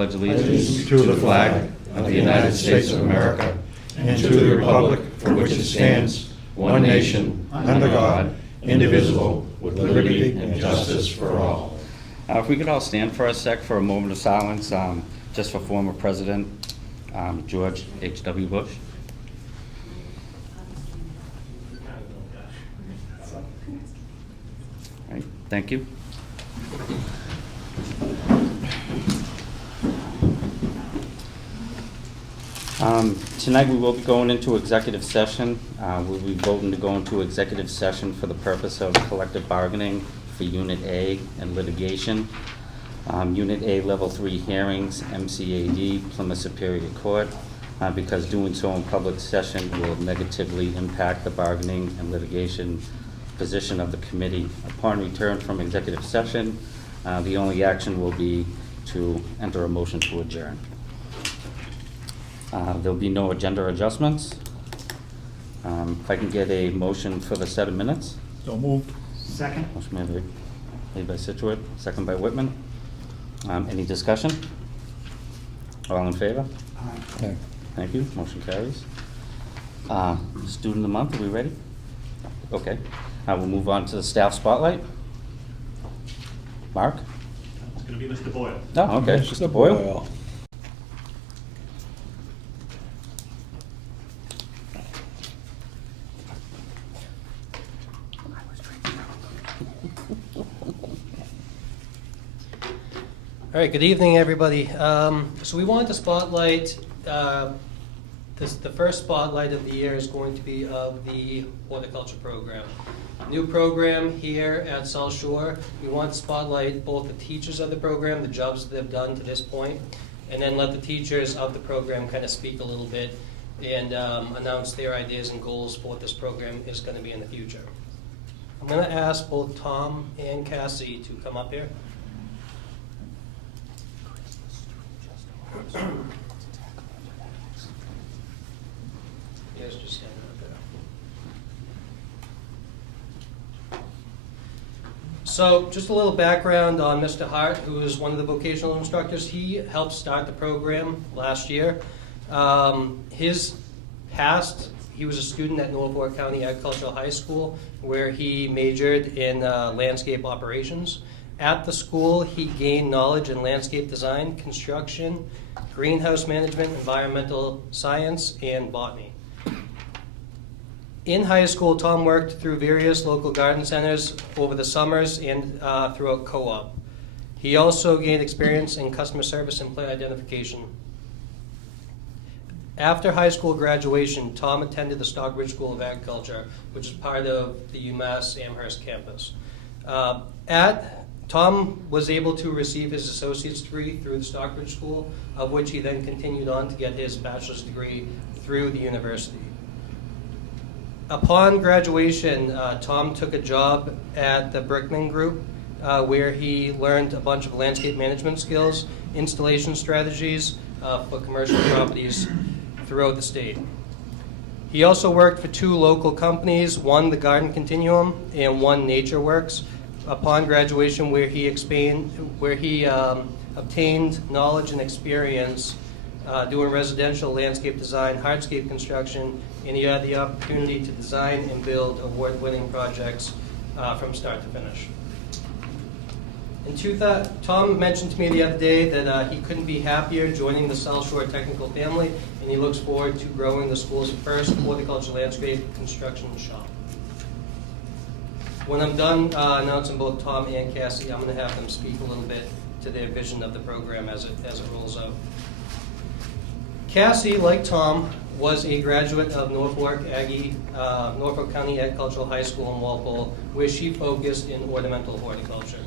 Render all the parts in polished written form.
pledge allegiance to the flag of the United States of America and to the republic for which it stands, one nation, under God, indivisible, with liberty and justice for all. If we could all stand for a sec for a moment of silence, just for former President George H.W. Bush. All right, thank you. Tonight we will be going into executive session. We'll be voting to go into executive session for the purpose of collective bargaining for Unit A and litigation. Unit A Level 3 hearings, MCAD, Plymouth Superior Court, because doing so in public session will negatively impact the bargaining and litigation position of the committee. Upon return from executive session, the only action will be to enter a motion to adjourn. There'll be no agenda adjustments. If I can get a motion for the set of minutes. So moved. Second. Motion made by Situate, second by Whitman. Any discussion? All in favor? Aye. Thank you. Motion carries. Student of the month, are we ready? Okay. We'll move on to the staff spotlight. Mark? It's going to be Mr. Boyle. Oh, okay. Mr. Boyle. All right, good evening, everybody. So we wanted to spotlight, the first spotlight of the year is going to be of the horticulture program. New program here at South Shore. We want to spotlight both the teachers of the program, the jobs that they've done to this point, and then let the teachers of the program kind of speak a little bit and announce their ideas and goals for what this program is going to be in the future. I'm going to ask both Tom and Cassie to come up here. Yes, just stand up there. So, just a little background on Mr. Hart, who is one of the vocational instructors. He helped start the program last year. His past, he was a student at Norfolk County Agricultural High School, where he majored in landscape operations. At the school, he gained knowledge in landscape design, construction, greenhouse management, environmental science, and botany. In high school, Tom worked through various local garden centers over the summers and throughout co-op. He also gained experience in customer service and plant identification. After high school graduation, Tom attended the Stockbridge School of Agriculture, which is part of the UMass Amherst campus. Tom was able to receive his associate's degree through the Stockbridge School, of which he then continued on to get his bachelor's degree through the university. Upon graduation, Tom took a job at the Brickman Group, where he learned a bunch of landscape management skills, installation strategies for commercial properties throughout the state. He also worked for two local companies, one the Garden Continuum and one Nature Works. Upon graduation, where he obtained knowledge and experience doing residential landscape design, hardscape construction, and he had the opportunity to design and build award-winning projects from start to finish. Tom mentioned to me the other day that he couldn't be happier joining the South Shore Technical family, and he looks forward to growing the school's first horticulture landscape construction shop. When I'm done announcing both Tom and Cassie, I'm going to have them speak a little bit to their vision of the program as it rolls out. Cassie, like Tom, was a graduate of Norfolk County Agricultural High School in Walpole, where she focused in ornamental horticulture.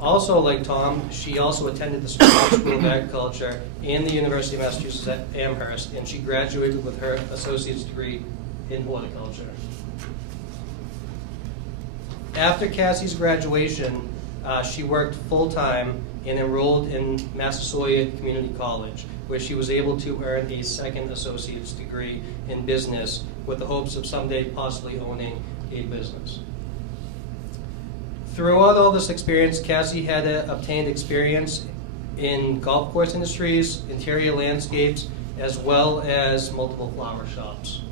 Also, like Tom, she also attended the Stockbridge School of Agriculture and the University of Massachusetts at Amherst, and she graduated with her associate's degree in horticulture. After Cassie's graduation, she worked full-time and enrolled in Massasoit Community College, where she was able to earn a second associate's degree in business with the hopes of someday possibly owning a business. Throughout all this experience, Cassie had obtained experience in golf course industries, interior landscapes, as well as multiple flower shops.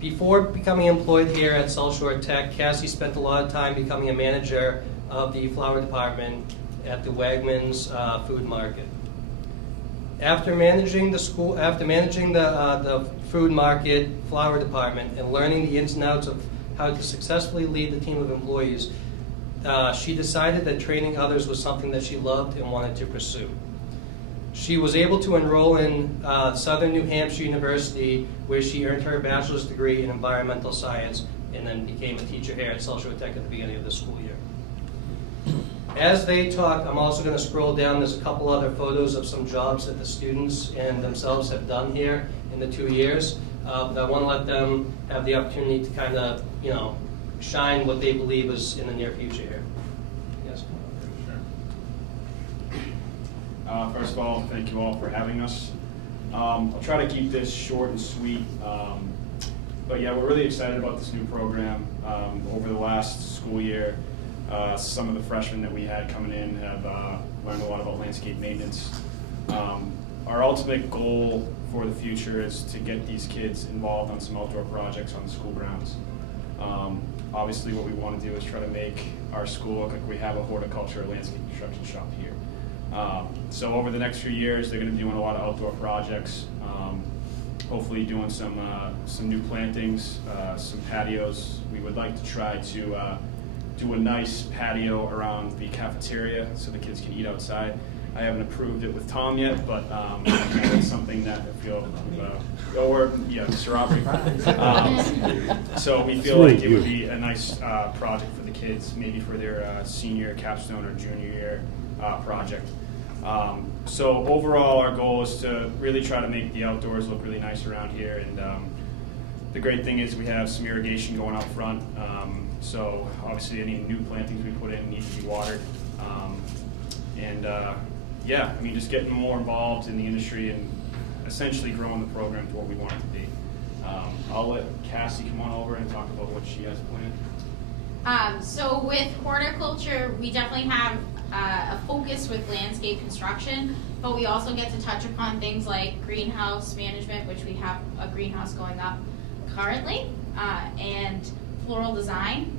Before becoming employed here at South Shore Tech, Cassie spent a lot of time becoming a manager of the flower department at the Wegmans food market. After managing the food market flower department and learning the ins and outs of how to successfully lead the team of employees, she decided that training others was something that she loved and wanted to pursue. She was able to enroll in Southern New Hampshire University, where she earned her bachelor's degree in environmental science and then became a teacher here at South Shore Tech at the beginning of the school year. As they talk, I'm also going to scroll down. There's a couple other photos of some jobs that the students and themselves have done here in the 2 years. But I want to let them have the opportunity to kind of, shine what they believe is in the near future here. Yes. First of all, thank you all for having us. I'll try to keep this short and sweet. But yeah, we're really excited about this new program. Over the last school year, some of the freshmen that we had coming in have learned a lot about landscape maintenance. Our ultimate goal for the future is to get these kids involved on some outdoor projects on the school grounds. Obviously, what we want to do is try to make our school look like we have a horticulture or landscape construction shop here. So over the next few years, they're going to be doing a lot of outdoor projects, hopefully doing some new plantings, some patios. We would like to try to do a nice patio around the cafeteria so the kids can eat outside. I haven't approved it with Tom yet, but it's something that I feel, Mr. Aubrey. So we feel like it would be a nice project for the kids, maybe for their senior capstone or junior year project. So overall, our goal is to really try to make the outdoors look really nice around here. And the great thing is we have some irrigation going out front. So obviously any new plantings we put in need to be watered. Just getting more involved in the industry and essentially growing the program to what we want it to be. I'll let Cassie come on over and talk about what she has planned. So with horticulture, we definitely have a focus with landscape construction, but we also get to touch upon things like greenhouse management, which we have a greenhouse going up currently, and floral design,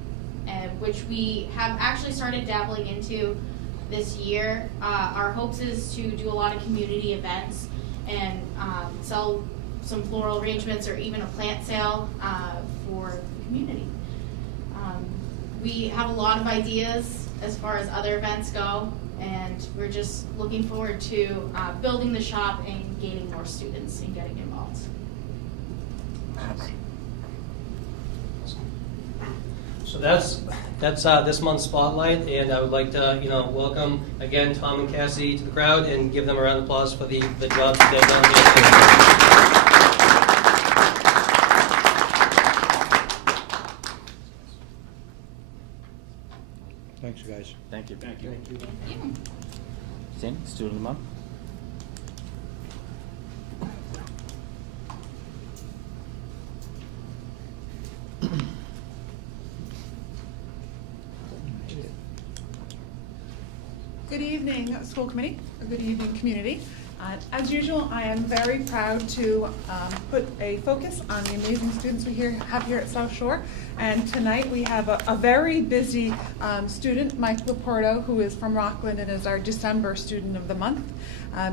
which we have actually started dabbling into this year. Our hopes is to do a lot of community events and sell some floral arrangements or even a plant sale for the community. We have a lot of ideas as far as other events go, and we're just looking forward to building the shop and gaining more students and getting involved. So that's this month's spotlight, and I would like to welcome again Tom and Cassie to the crowd and give them a round of applause for the jobs that they've done here. Thanks, guys. Thank you. Thank you. Thank you. Sandy, student of the month. Good evening, school committee. Good evening, community. As usual, I am very proud to put a focus on the amazing students we have here at South Shore. And tonight we have a very busy student, Mike Laporto, who is from Rockland and is our December student of the month.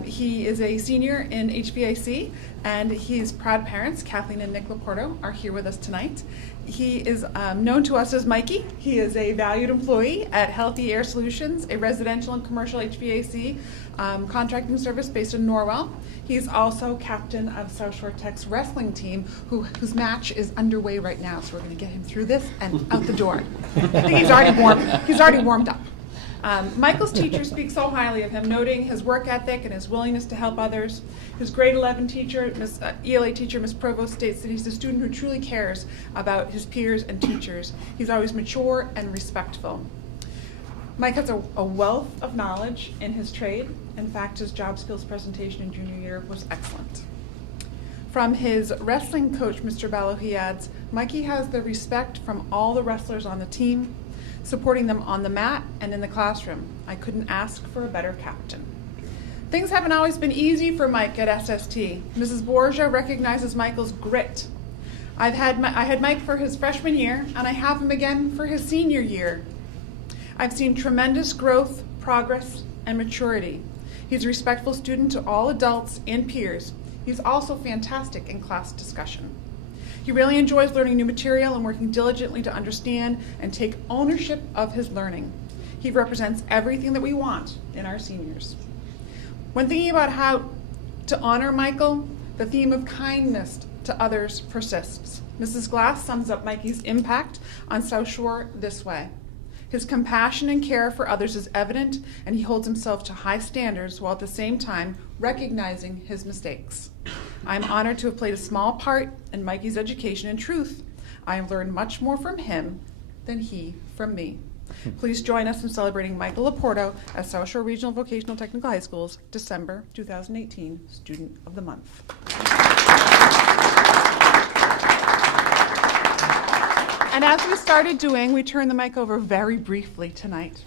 He is a senior in HVAC, and his proud parents, Kathleen and Nick Laporto, are here with us tonight. He is known to us as Mikey. He is a valued employee at Healthy Air Solutions, a residential and commercial HVAC contracting service based in Norwell. He's also captain of South Shore Tech's wrestling team, whose match is underway right now. So we're going to get him through this and out the door. I think he's already warmed up. Michael's teacher speaks so highly of him, noting his work ethic and his willingness to help others. His grade 11 teacher, ELA teacher, Miss Provost, states that he's a student who truly cares about his peers and teachers. He's always mature and respectful. Mike has a wealth of knowledge in his trade. In fact, his job skills presentation in junior year was excellent. From his wrestling coach, Mr. Ballo, he adds, Mikey has the respect from all the wrestlers on the team. supporting them on the mat and in the classroom. I couldn't ask for a better captain. Things haven't always been easy for Mike at SST. Mrs. Borgia recognizes Michael's grit. I had Mike for his freshman year, and I have him again for his senior year. I've seen tremendous growth, progress, and maturity. He's a respectful student to all adults and peers. He's also fantastic in class discussion. He really enjoys learning new material and working diligently to understand and take ownership of his learning. He represents everything that we want in our seniors. When thinking about how to honor Michael, the theme of kindness to others persists. Mrs. Glass sums up Mikey's impact on South Shore this way. His compassion and care for others is evident, and he holds himself to high standards while at the same time recognizing his mistakes. I am honored to have played a small part in Mikey's education. In truth, I have learned much more from him than he from me. Please join us in celebrating Michael Laporto at South Shore Regional Vocational Technical High School's December 2018 Student of the Month. And as we started doing, we turned the mic over very briefly tonight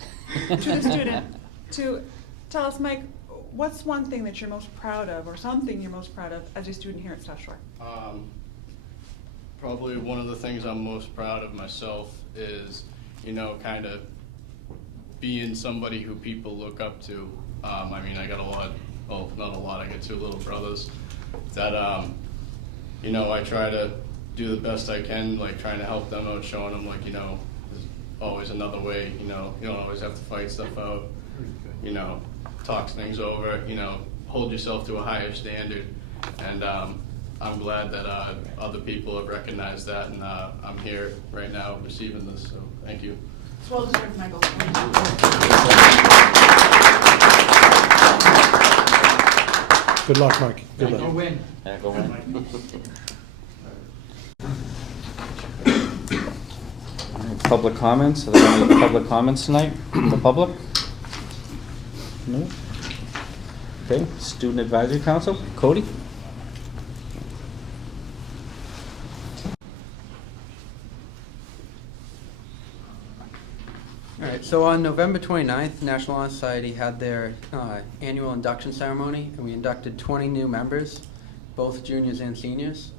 to the student to tell us, Mike, what's one thing that you're most proud of, or something you're most proud of as a student here at South Shore? Probably one of the things I'm most proud of myself is, kind of being somebody who people look up to. I got a lot, well, not a lot, I got two little brothers that, I try to do the best I can, like trying to help them out, showing them there's always another way, you don't always have to fight stuff out, talk things over, hold yourself to a higher standard. And I'm glad that other people have recognized that, and I'm here right now receiving this, so thank you. It's well deserved, Michael. Good luck, Mike. Good luck. Go win. All right, public comments. Are there any public comments tonight from the public? No? Okay, Student Advisory Council, Cody? All right, so on November 29th, National Honor Society had their annual induction ceremony, and we inducted 20 new members, both juniors and seniors.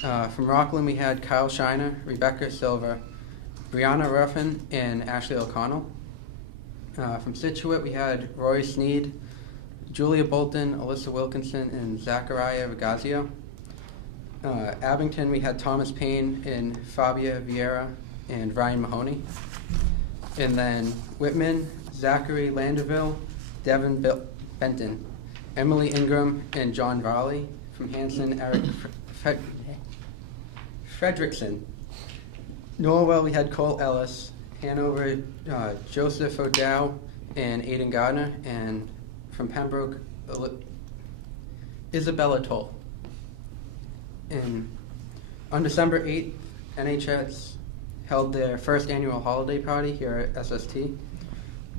From Rockland, we had Kyle Shiner, Rebecca Silver, Brianna Ruffin, and Ashley O'Connell. From Situate, we had Roy Sneed, Julia Bolton, Alyssa Wilkinson, and Zachariah Vigazio. Abington, we had Thomas Payne and Fabia Vieira and Ryan Mahoney. And then Whitman, Zachary Landerville, Devin Benton, Emily Ingram, and John Raleigh. From Hanson, Eric Fredrickson. Norwell, we had Cole Ellis. Hanover, Joseph O'Dow and Aiden Gardner. And from Pembroke, Isabella Toll. And on December 8th, NHS held their first annual holiday party here at SST.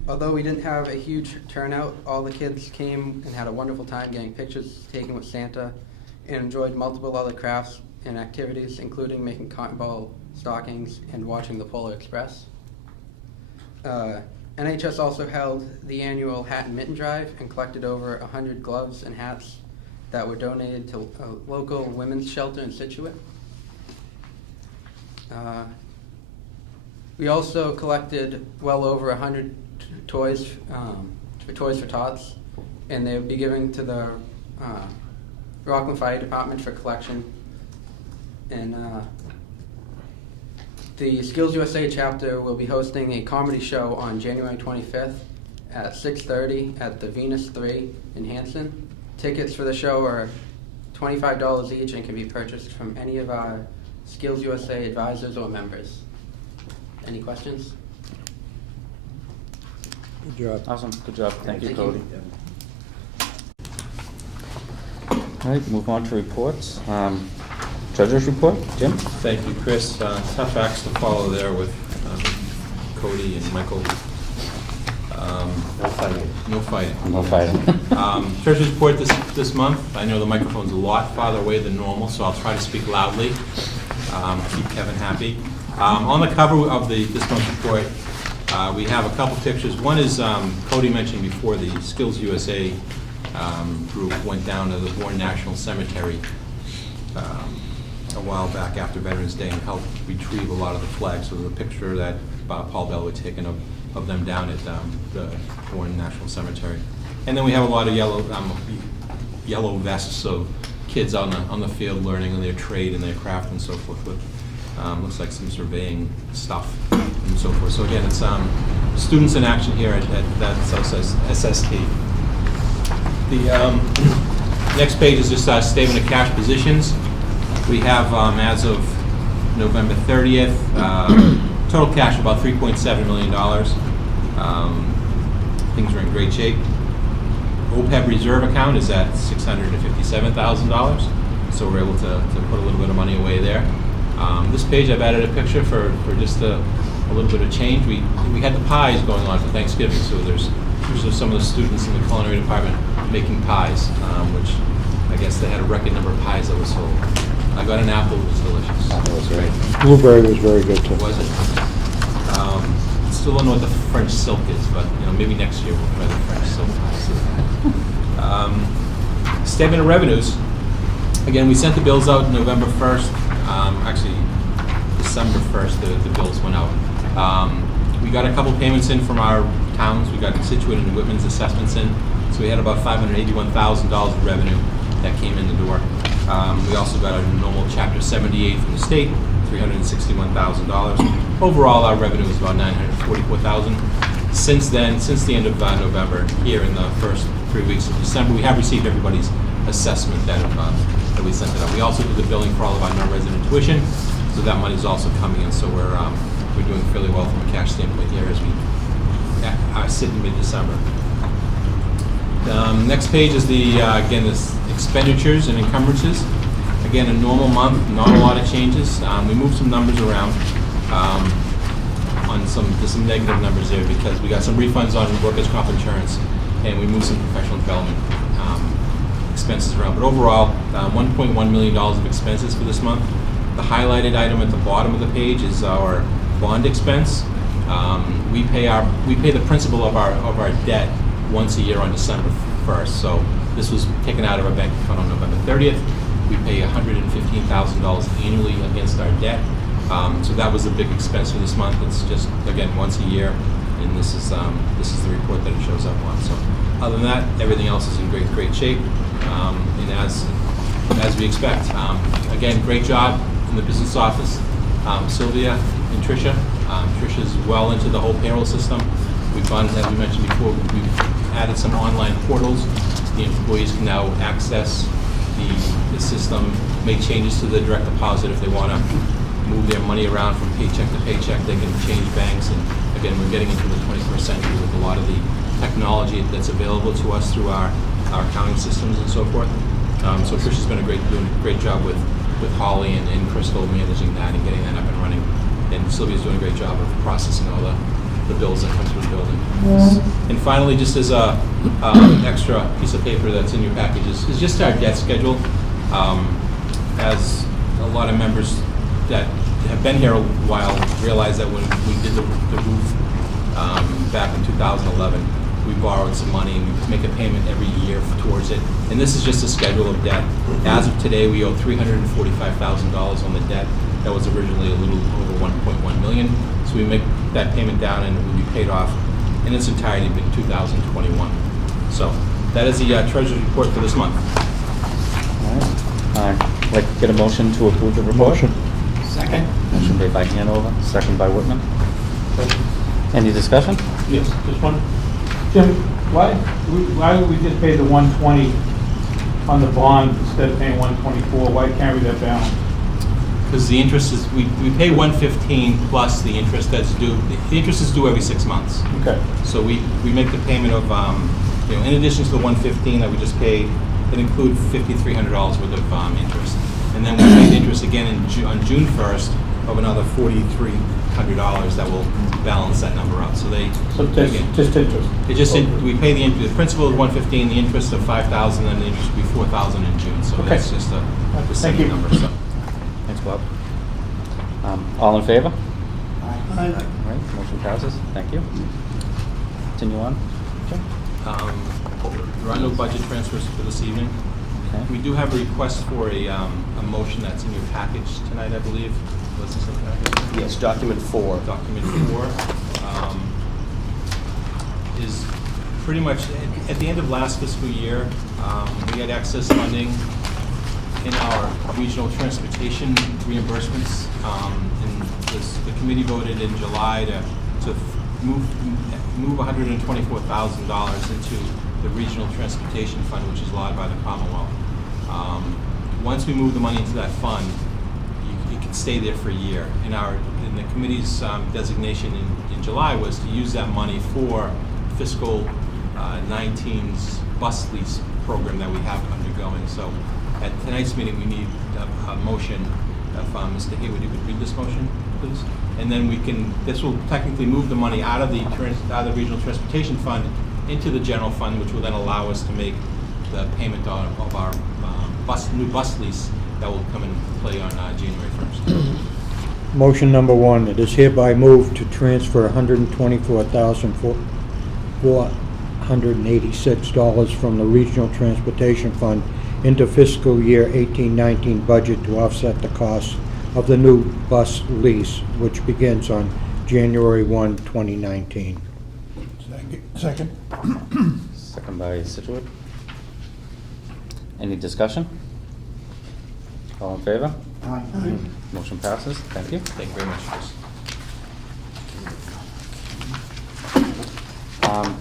Although we didn't have a huge turnout, all the kids came and had a wonderful time getting pictures taken with Santa and enjoyed multiple other crafts and activities, including making cotton ball stockings and watching the Polar Express. NHS also held the annual hat and mitten drive and collected over 100 gloves and hats that were donated to a local women's shelter in Situate. We also collected well over 100 toys for Toys for Tots, and they will be given to the Rockland Fire Department for collection. And the Skills USA chapter will be hosting a comedy show on January 25th at 6:30 at the Venus 3 in Hanson. Tickets for the show are $25 each and can be purchased from any of our Skills USA advisors or members. Any questions? Good job. Awesome, good job. Thank you, Thank Cody. you. All right, move on to reports. Treasurer's report, Jim? Thank you, Chris. Tough acts to follow there with Cody and Michael. No fighting. No fighting. No fighting. Treasurer's report this month. I know the microphone's a lot farther away than normal, so I'll try to speak loudly. Keep Kevin happy. On the cover of this month's report, We have a couple pictures. One is Cody mentioned before, the Skills USA group went down to the Warren National Cemetery a while back after Veterans Day and helped retrieve a lot of the flags. So there's a picture that Paul Bell had taken of them down at the Warren National Cemetery. And then we have a lot of yellow vests of kids on the field learning their trade and their craft and so forth with looks like some surveying stuff and so forth. So again, it's students in action here at SST. The next page is just a statement of cash positions. We have, as of November 30th, total cash about $3.7 million. Things are in great shape. OPEB reserve account is at $657,000, so we're able to put a little bit of money away there. This page I've added a picture for just a little bit of change. We had the pies going on for Thanksgiving, so there's some of the students in the culinary department making pies, which I guess they had a record number of pies that were sold. I got an apple, it was delicious. That was great. Blueberry was very good too. Was it? Still don't know what the French silk is, but maybe next year we'll try the French silk pies. Statement of revenues. Again, we sent the bills out November 1st. Actually, December 1st, the bills went out. We got a couple payments in from our towns. We got Situate and Whitman's assessments in. So we had about $581,000 of revenue that came in the door. We also got a normal Chapter 78 from the state, $361,000. Overall, our revenue was about $944,000. Since then, since the end of November, here in the first 3 weeks of December, we have received everybody's assessment that we sent it out. We also do the billing for all of our non-resident tuition, so that money is also coming in. So we're doing fairly well from a cash standpoint here as we sit in mid-December. Next page is again, this expenditures and encumbrances. Again, a normal month, not a lot of changes. We moved some numbers around on there's some negative numbers there because we got some refunds on workers' comp insurance and we moved some professional development expenses around. But overall, $1.1 million of expenses for this month. The highlighted item at the bottom of the page is our bond expense. We pay the principal of our debt once a year on December 1st. So this was taken out of our bank account on November 30th. We pay $115,000 annually against our debt. So that was a big expense for this month. It's just, again, once a year, and this is the report that it shows up on. So other than that, everything else is in great shape, and as we expect. Again, great job in the business office, Sylvia and Tricia. Tricia's well into the whole payroll system. We've gone, as we mentioned before, we've added some online portals. The employees can now access the system, make changes to the direct deposit if they want to move their money around from paycheck to paycheck. They can change banks, and again, we're getting into the 21st century with a lot of the technology that's available to us through our accounting systems and so forth. So Tricia's been doing a great job with Holly and Crystal managing that and getting that up and running. And Sylvia's doing a great job of processing all the bills that come through the building. And finally, just as an extra piece of paper that's in your package is just our debt schedule. As a lot of members that have been here a while realize that when we did the roof back in 2011, we borrowed some money and we make a payment every year towards it. And this is just a schedule of debt. As of today, we owe $345,000 on the debt that was originally a little over $1.1 million. So we make that payment down and it will be paid off in its entirety in 2021. So that is the treasurer's report for this month. All right. I'd like to get a motion to approve the report. Motion. Second. Motion made by Hanover, second by Whitman. Any discussion? Yes, just one. Jim, why would we just pay the 120 on the bond instead of paying 124? Why carry that balance? Because the interest is, we pay $115 plus the interest that's due. The interest is due every 6 months. Okay. So we make the payment of, in addition to the $115 that we just paid, it includes $5,300 worth of interest. And then we pay the interest again on June 1st of another $4,300 that will balance that number out. So just interest. We pay the principal of $115, the interest of $5,000, and the interest will be $4,000 in June. So Okay. that's just the Thank you. number. So. Thanks, Bob. All in favor? All right, motion passes. Thank you. Continue on. Jim? There are no budget transfers for this evening. Okay. We do have a request for a motion that's in your package tonight, I believe. Was this in the package? Yes, document 4. Document 4 is pretty much, at the end of last fiscal year, we had excess funding in our regional transportation reimbursements. And the committee voted in July to move $124,000 into the regional transportation fund, which is allowed by the Commonwealth. Once we move the money into that fund, it can stay there for a year. And the committee's designation in July was to use that money for fiscal 19's bus lease program that we have undergoing. So at tonight's meeting, we need a motion. If Mr. Hayward, you could read this motion, please? And then this will technically move the money out of the regional transportation fund into the general fund, which will then allow us to make the payment of our new bus lease that will come into play on January 1st. Motion number 1, it is hereby moved to transfer $124,486 from the Regional Transportation Fund into fiscal year 18-19 budget to offset the costs of the new bus lease, which begins on January 1, 2019. Second. Second by Situate. Any discussion? All in favor? Aye. Motion passes. Thank you. Thank you very much, Chris.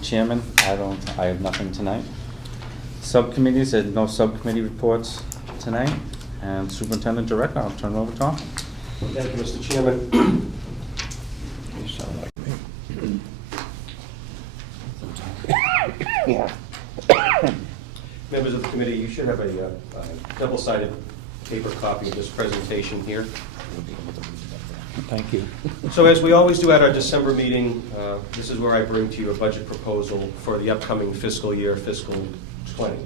Chairman, I have nothing tonight. Subcommittees, there's no subcommittee reports tonight. And Superintendent Director, I'll turn it over to Tom. Thank you, Mr. Chairman. You sound like me. Members of the committee, you should have a double-sided paper copy of this presentation here. Thank you. So as we always do at our December meeting, this is where I bring to you a budget proposal for the upcoming fiscal year, fiscal 20.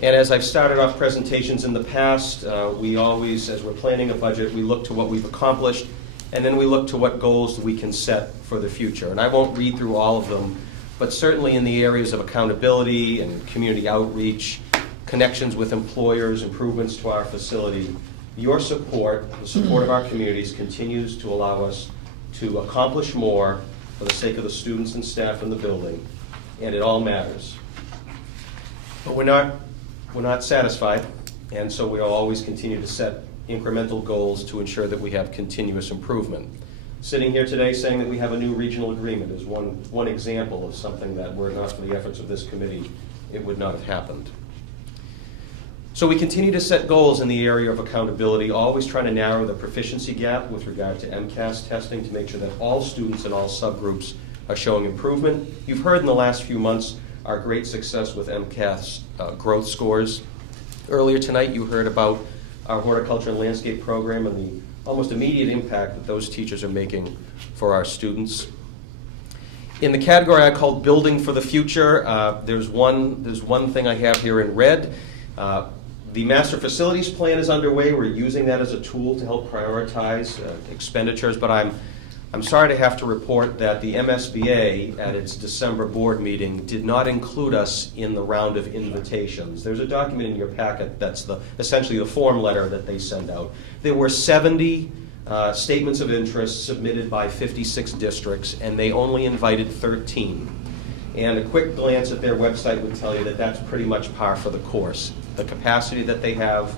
And as I've started off presentations in the past, we always, as we're planning a budget, we look to what we've accomplished, and then we look to what goals we can set for the future. And I won't read through all of them, but certainly in the areas of accountability and community outreach, connections with employers, improvements to our facility, your support, the support of our communities, continues to allow us to accomplish more for the sake of the students and staff in the building, and it all matters. But we're not satisfied, and so we'll always continue to set incremental goals to ensure that we have continuous improvement. Sitting here today saying that we have a new regional agreement is one example of something that, were it not for the efforts of this committee, it would not have happened. So we continue to set goals in the area of accountability, always trying to narrow the proficiency gap with regard to MCAS testing to make sure that all students in all subgroups are showing improvement. You've heard in the last few months our great success with MCAS growth scores. Earlier tonight you heard about our horticulture and landscape program and the almost immediate impact that those teachers are making for our students. In the category I called Building for the Future, there's one thing I have here in red. The Master Facilities Plan is underway. We're using that as a tool to help prioritize expenditures, but I'm sorry to have to report that the MSBA at its December board meeting did not include us in the round of invitations. There's a document in your packet that's essentially the form letter that they send out. There were 70 statements of interest submitted by 56 districts, and they only invited 13. And a quick glance at their website would tell you that that's pretty much par for the course. The capacity that they have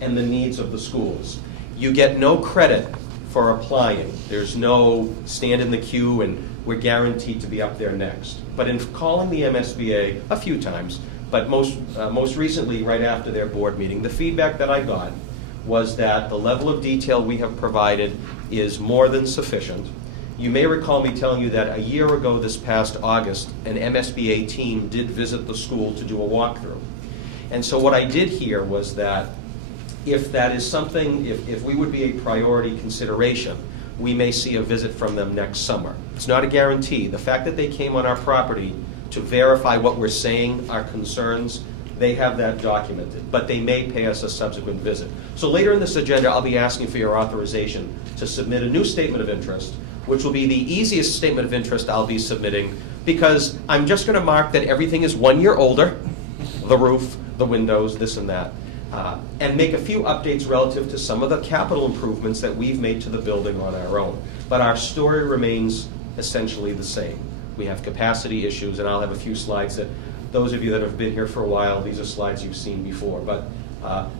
and the needs of the schools. You get no credit for applying. There's no stand in the queue and we're guaranteed to be up there next. But in calling the MSBA a few times, but most recently right after their board meeting, the feedback that I got was that the level of detail we have provided is more than sufficient. You may recall me telling you that a year ago this past August, an MSBA team did visit the school to do a walkthrough. And so what I did here was that if that is something, if we would be a priority consideration, we may see a visit from them next summer. It's not a guarantee. The fact that they came on our property to verify what we're saying, our concerns, they have that documented, but they may pay us a subsequent visit. So later in this agenda, I'll be asking for your authorization to submit a new statement of interest, which will be the easiest statement of interest I'll be submitting, because I'm just going to mark that everything is 1 year older, the roof, the windows, this and that, and make a few updates relative to some of the capital improvements that we've made to the building on our own. But our story remains essentially the same. We have capacity issues, and I'll have a few slides that those of you that have been here for a while, these are slides you've seen before. But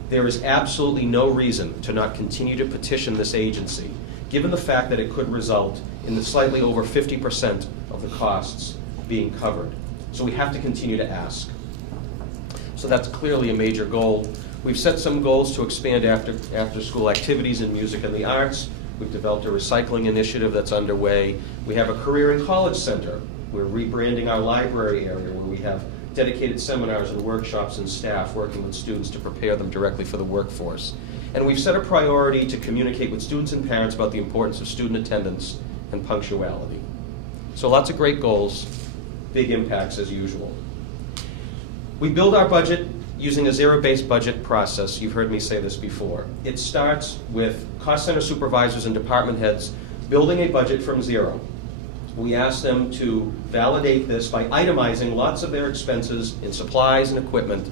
there is absolutely no reason to not continue to petition this agency, given the fact that it could result in the slightly over 50% of the costs being covered. So we have to continue to ask. So that's clearly a major goal. We've set some goals to expand after-school activities in music and the arts. We've developed a recycling initiative that's underway. We have a career and college center. We're rebranding our library area where we have dedicated seminars and workshops and staff working with students to prepare them directly for the workforce. And we've set a priority to communicate with students and parents about the importance of student attendance and punctuality. So lots of great goals, big impacts as usual. We build our budget using a zero-based budget process. You've heard me say this before. It starts with cost center supervisors and department heads building a budget from zero. We ask them to validate this by itemizing lots of their expenses in supplies and equipment,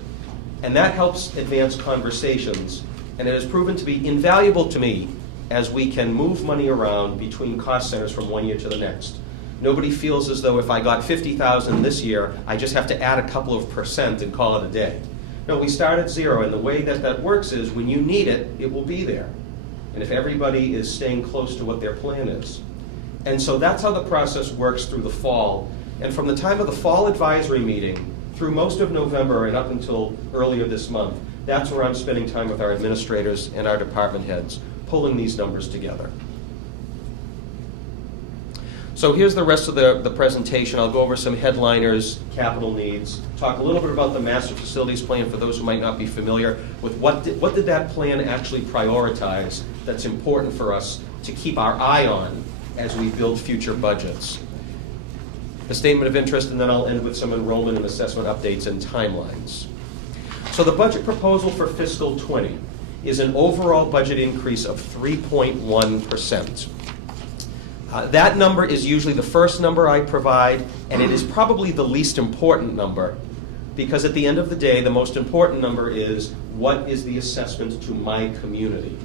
and that helps advance conversations, and it has proven to be invaluable to me as we can move money around between cost centers from one year to the next. Nobody feels as though if I got $50,000 this year, I just have to add a couple of percent and call it a day. No, we start at zero, and the way that that works is when you need it, it will be there. And if everybody is staying close to what their plan is. And so that's how the process works through the fall. And from the time of the fall advisory meeting through most of November and up until earlier this month, that's where I'm spending time with our administrators and our department heads, pulling these numbers together. So here's the rest of the presentation. I'll go over some headliners, capital needs, talk a little bit about the master facilities plan for those who might not be familiar with what did that plan actually prioritize that's important for us to keep our eye on as we build future budgets. The statement of interest, and then I'll end with some enrollment and assessment updates and timelines. So the budget proposal for fiscal 20 is an overall budget increase of 3.1%. That number is usually the first number I provide, and it is probably the least important number, because at the end of the day, the most important number is what is the assessment to my community.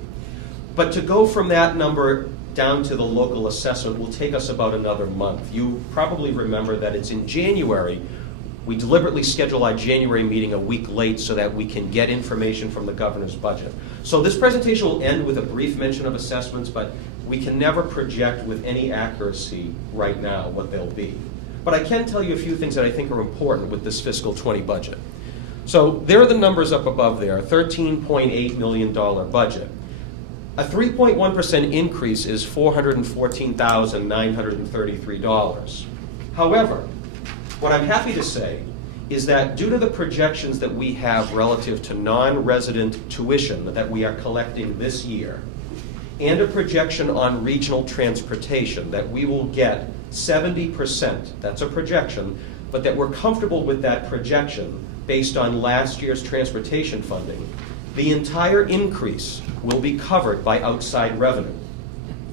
But to go from that number down to the local assessment will take us about another month. You probably remember that it's in January. We deliberately schedule our January meeting a week late so that we can get information from the governor's budget. So this presentation will end with a brief mention of assessments, but we can never project with any accuracy right now what they'll be. But I can tell you a few things that I think are important with this fiscal 20 budget. So there are the numbers up above there, a $13.8 million budget. A 3.1% increase is $414,933. However, what I'm happy to say is that due to the projections that we have relative to non-resident tuition that we are collecting this year, and a projection on regional transportation that we will get 70%, that's a projection, but that we're comfortable with that projection based on last year's transportation funding, the entire increase will be covered by outside revenue.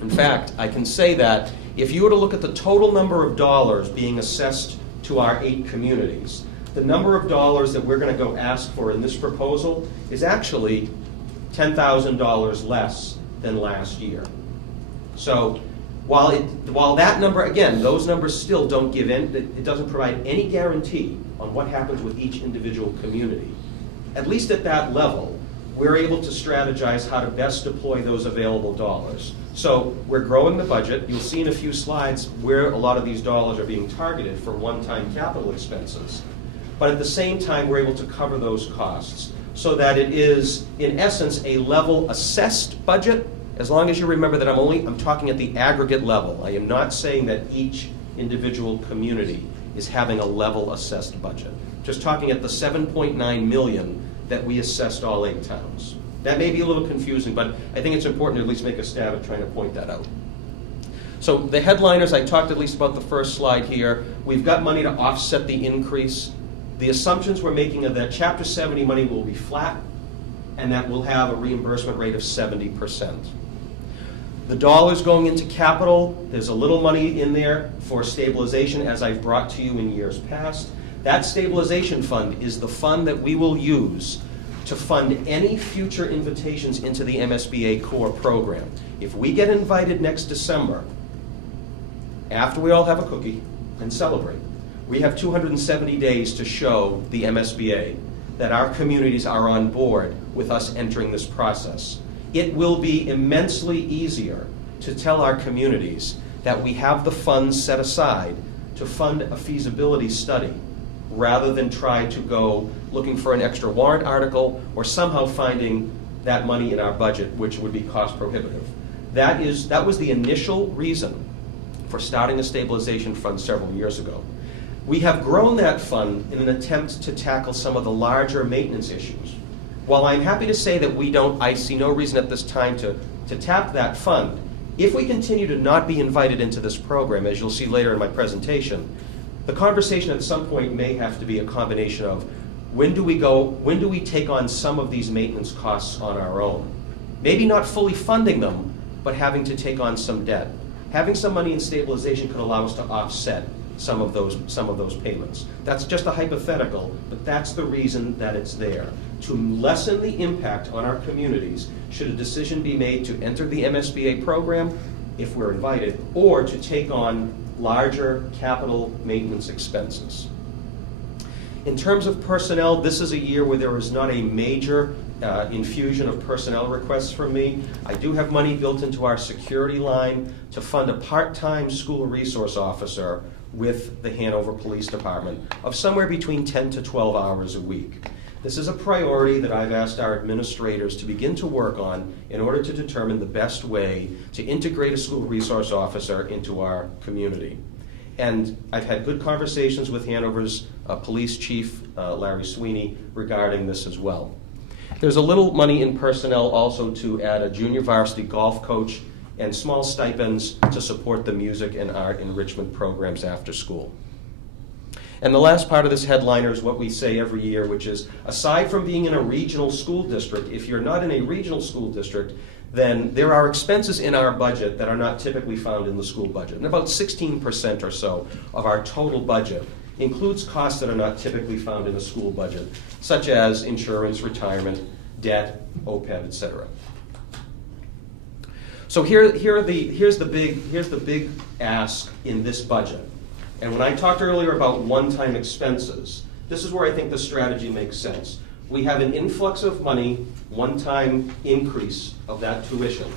In fact, I can say that if you were to look at the total number of dollars being assessed to our 8 communities, the number of dollars that we're going to go ask for in this proposal is actually $10,000 less than last year. So while that number, again, those numbers still don't give in, it doesn't provide any guarantee on what happens with each individual community. At least at that level, we're able to strategize how to best deploy those available dollars. So we're growing the budget. You'll see in a few slides where a lot of these dollars are being targeted for one-time capital expenses. But at the same time, we're able to cover those costs so that it is, in essence, a level assessed budget, as long as you remember that I'm talking at the aggregate level. I am not saying that each individual community is having a level assessed budget. Just talking at the $7.9 million that we assessed all 8 towns. That may be a little confusing, but I think it's important to at least make a stab at trying to point that out. So the headliners, I talked at least about the first slide here. We've got money to offset the increase the assumptions we're making are that Chapter 70 money will be flat and that we'll have a reimbursement rate of 70%. The dollars going into capital, there's a little money in there for stabilization, as I've brought to you in years past. That stabilization fund is the fund that we will use to fund any future invitations into the MSBA core program. If we get invited next December, after we all have a cookie and celebrate, we have 270 days to show the MSBA that our communities are on board with us entering this process. It will be immensely easier to tell our communities that we have the funds set aside to fund a feasibility study rather than try to go looking for an extra warrant article or somehow finding that money in our budget, which would be cost prohibitive. That was the initial reason for starting a stabilization fund several years ago. We have grown that fund in an attempt to tackle some of the larger maintenance issues. While I'm happy to say that I see no reason at this time to tap that fund, if we continue to not be invited into this program, as you'll see later in my presentation, the conversation at some point may have to be a combination of when do we take on some of these maintenance costs on our own? Maybe not fully funding them, but having to take on some debt. Having some money in stabilization could allow us to offset some of those payments. That's just a hypothetical, but that's the reason that it's there, to lessen the impact on our communities should a decision be made to enter the MSBA program, if we're invited, or to take on larger capital maintenance expenses. In terms of personnel, this is a year where there is not a major infusion of personnel requests from me. I do have money built into our security line to fund a part-time school resource officer with the Hanover Police Department of somewhere between 10 to 12 hours a week. This is a priority that I've asked our administrators to begin to work on in order to determine the best way to integrate a school resource officer into our community. And I've had good conversations with Hanover's police chief, Larry Sweeney, regarding this as well. There's a little money in personnel also to add a junior varsity golf coach and small stipends to support the music and art enrichment programs after school. And the last part of this headliner is what we say every year, which is, aside from being in a regional school district, if you're not in a regional school district, then there are expenses in our budget that are not typically found in the school budget. And about 16% or so of our total budget includes costs that are not typically found in a school budget, such as insurance, retirement, debt, OPEB, etc. So here's the big ask in this budget. And when I talked earlier about one-time expenses, this is where I think the strategy makes sense. We have an influx of money, one-time increase of that tuition.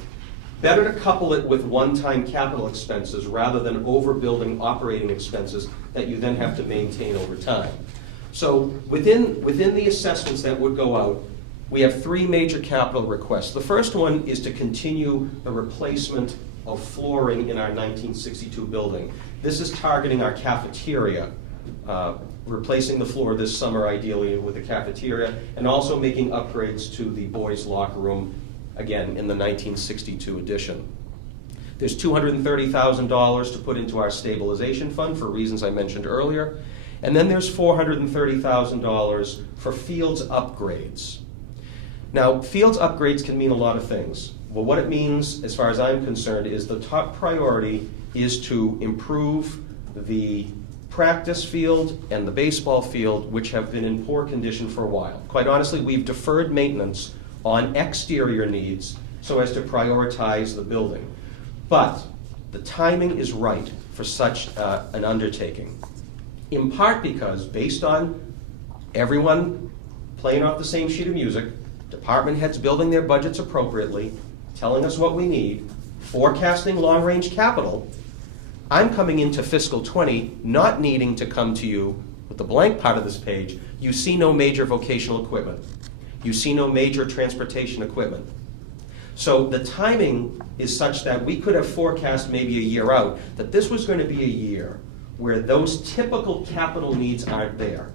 Better to couple it with one-time capital expenses rather than overbuilding operating expenses that you then have to maintain over time. So within the assessments that would go out, we have three major capital requests. The first one is to continue the replacement of flooring in our 1962 building. This is targeting our cafeteria, replacing the floor this summer ideally with a cafeteria, and also making upgrades to the boys' locker room, again, in the 1962 edition. There's $230,000 to put into our stabilization fund for reasons I mentioned earlier, and then there's $430,000 for fields upgrades. Now, fields upgrades can mean a lot of things. Well, what it means, as far as I'm concerned, is the top priority is to improve the practice field and the baseball field, which have been in poor condition for a while. Quite honestly, we've deferred maintenance on exterior needs so as to prioritize the building. But the timing is right for such an undertaking, in part because, based on everyone playing off the same sheet of music, department heads building their budgets appropriately, telling us what we need, forecasting long-range capital, I'm coming into fiscal 20 not needing to come to you with the blank part of this page. You see no major vocational equipment. You see no major transportation equipment. So the timing is such that we could have forecast maybe a year out that this was going to be a year where those typical capital needs aren't there.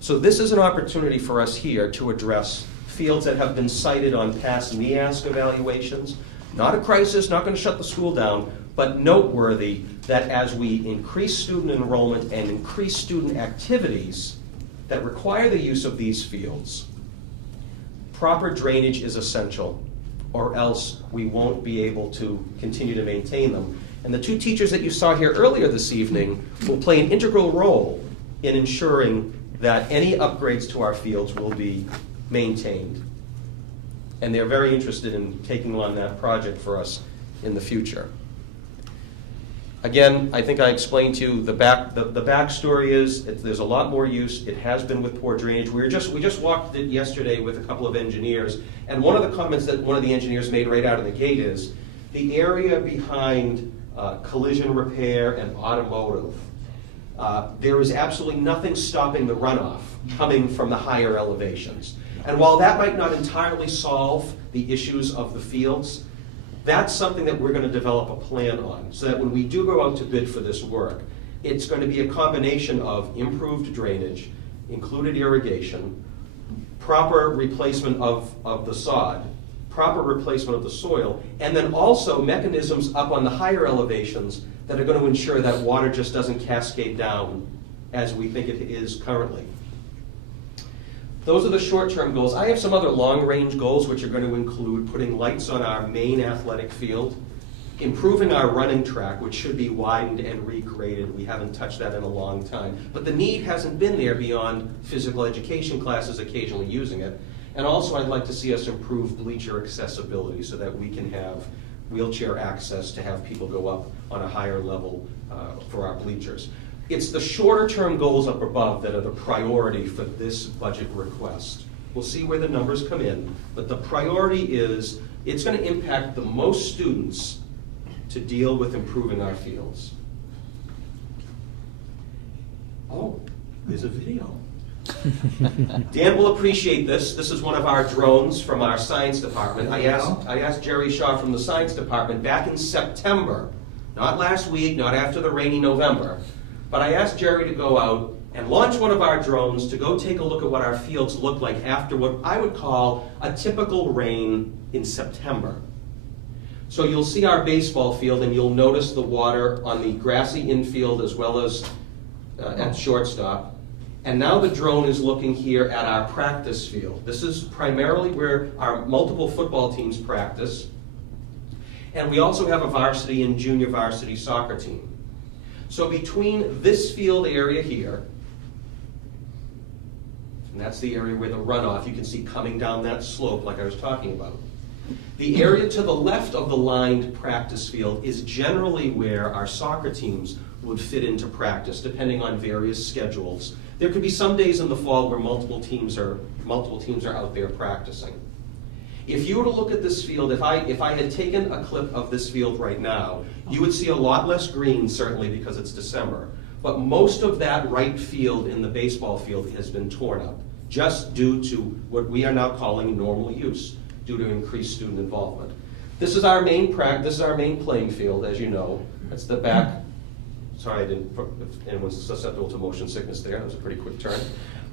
So this is an opportunity for us here to address fields that have been cited on past NEASC evaluations. Not a crisis, not going to shut the school down, but noteworthy that as we increase student enrollment and increase student activities, that require the use of these fields, proper drainage is essential, or else we won't be able to continue to maintain them. And the two teachers that you saw here earlier this evening will play an integral role in ensuring that any upgrades to our fields will be maintained. And they're very interested in taking on that project for us in the future. Again, I think I explained to you the backstory is there's a lot more use. It has been with poor drainage. We just walked it yesterday with a couple of engineers, and one of the comments that one of the engineers made right out of the gate is the area behind collision repair and automotive. There is absolutely nothing stopping the runoff coming from the higher elevations. And while that might not entirely solve the issues of the fields, that's something that we're going to develop a plan on, so that when we do go out to bid for this work, it's going to be a combination of improved drainage, included irrigation, proper replacement of the sod, proper replacement of the soil, and then also mechanisms up on the higher elevations that are going to ensure that water just doesn't cascade down as we think it is currently. Those are the short-term goals. I have some other long-range goals which are going to include putting lights on our main athletic field, improving our running track, which should be widened and regraded. We haven't touched that in a long time. But the need hasn't been there beyond physical education classes occasionally using it. And also I'd like to see us improve bleacher accessibility so that we can have wheelchair access to have people go up on a higher level for our bleachers. It's the shorter term goals up above that are the priority for this budget request. We'll see where the numbers come in, but the priority is it's going to impact the most students to deal with improving our fields. Oh, there's a video. Dan will appreciate this. This is one of our drones from our science department. I asked Jerry Shaw from the science department back in September, not last week, not after the rainy November, but I asked Jerry to go out and launch one of our drones to go take a look at what our fields look like after what I would call a typical rain in September. So you'll see our baseball field and you'll notice the water on the grassy infield as well as at shortstop. And now the drone is looking here at our practice field. This is primarily where our multiple football teams practice. And we also have a varsity and junior varsity soccer team. So between this field area here, and that's the area where the runoff, you can see coming down that slope like I was talking about. The area to the left of the lined practice field is generally where our soccer teams would fit into practice, depending on various schedules. There could be some days in the fall where multiple teams are out there practicing. If you were to look at this field, if I had taken a clip of this field right now, you would see a lot less green, certainly because it's December. But most of that right field in the baseball field has been torn up, just due to what we are now calling normal use, due to increased student involvement. This is our main playing field, as you know. That's the back. Sorry, if anyone's susceptible to motion sickness there. That was a pretty quick turn.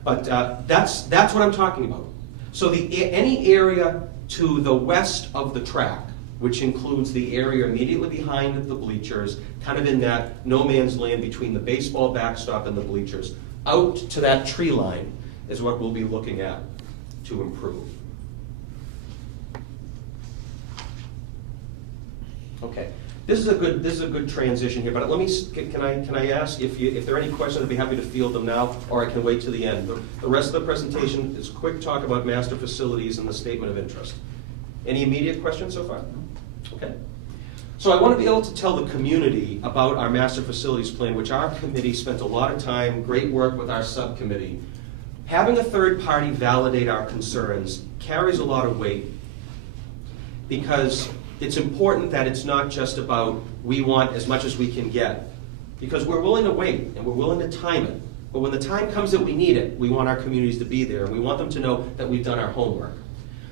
But that's what I'm talking about. So any area to the west of the track, which includes the area immediately behind the bleachers, kind of in that no man's land between the baseball backstop and the bleachers, out to that tree line is what we'll be looking at to improve. Okay, this is a good transition here. But let me can I ask if there are any questions? I'd be happy to field them now, or I can wait to the end. The rest of the presentation is a quick talk about master facilities and the statement of interest. Any immediate questions so far? Okay. So I want to be able to tell the community about our master facilities plan, which our committee spent a lot of time, great work with our subcommittee. Having a third party validate our concerns carries a lot of weight, because it's important that it's not just about we want as much as we can get, because we're willing to wait and we're willing to time it. But when the time comes that we need it, we want our communities to be there and we want them to know that we've done our homework.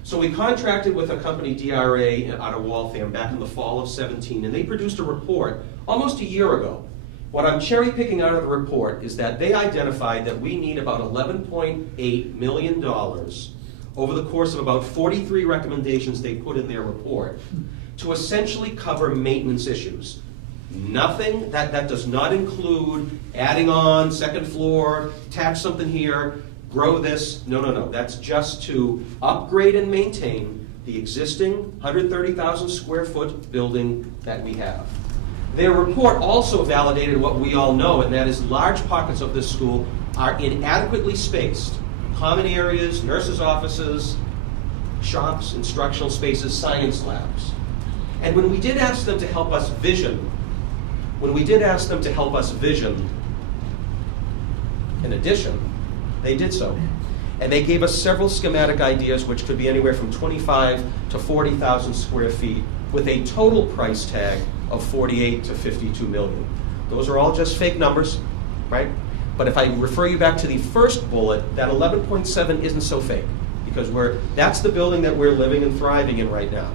So we contracted with a company, DRA, out of Waltham back in the fall of 17, and they produced a report almost a year ago. What I'm cherry picking out of the report is that they identified that we need about $11.8 million over the course of about 43 recommendations they put in their report to essentially cover maintenance issues. Nothing, that does not include adding on second floor, attach something here. grow this. No. That's just to upgrade and maintain the existing 130,000 square foot building that we have. Their report also validated what we all know, and that is large pockets of this school are inadequately spaced. Common areas, nurses' offices, shops, instructional spaces, science labs. And when we did ask them to help us vision, an addition, they did so. And they gave us several schematic ideas, which could be anywhere from 25 to 40,000 square feet, with a total price tag of 48 to 52 million. Those are all just fake numbers, right? But if I refer you back to the first bullet, that 11.7 isn't so fake, because that's the building that we're living and thriving in right now.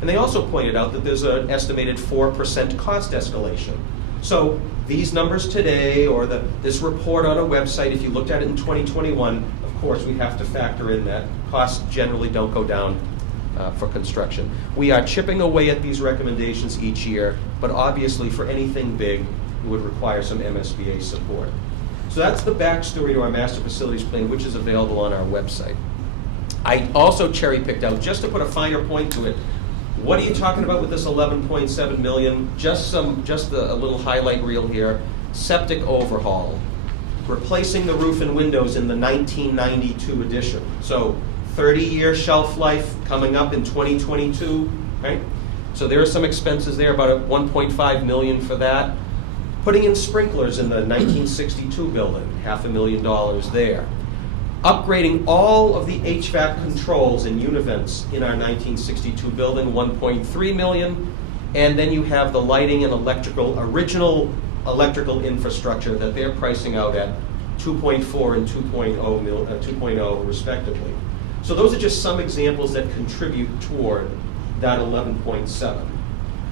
And they also pointed out that there's an estimated 4% cost escalation. So these numbers today, or this report on a website, if you looked at it in 2021, of course we have to factor in that costs generally don't go down for construction. We are chipping away at these recommendations each year, but obviously for anything big, it would require some MSBA support. So that's the backstory to our master facilities plan, which is available on our website. I also cherry-picked out, just to put a finer point to it, what are you talking about with this 11.7 million? Just a little highlight reel here. Septic overhaul. Replacing the roof and windows in the 1992 edition. So 30-year shelf life coming up in 2022, right? So there are some expenses there, about $1.5 million for that. Putting in sprinklers in the 1962 building, $500,000 there. Upgrading all of the HVAC controls and univents in our 1962 building, $1.3 million. And then you have the lighting and original electrical infrastructure that they're pricing out at 2.4 and 2.0 respectively. So those are just some examples that contribute toward that 11.7.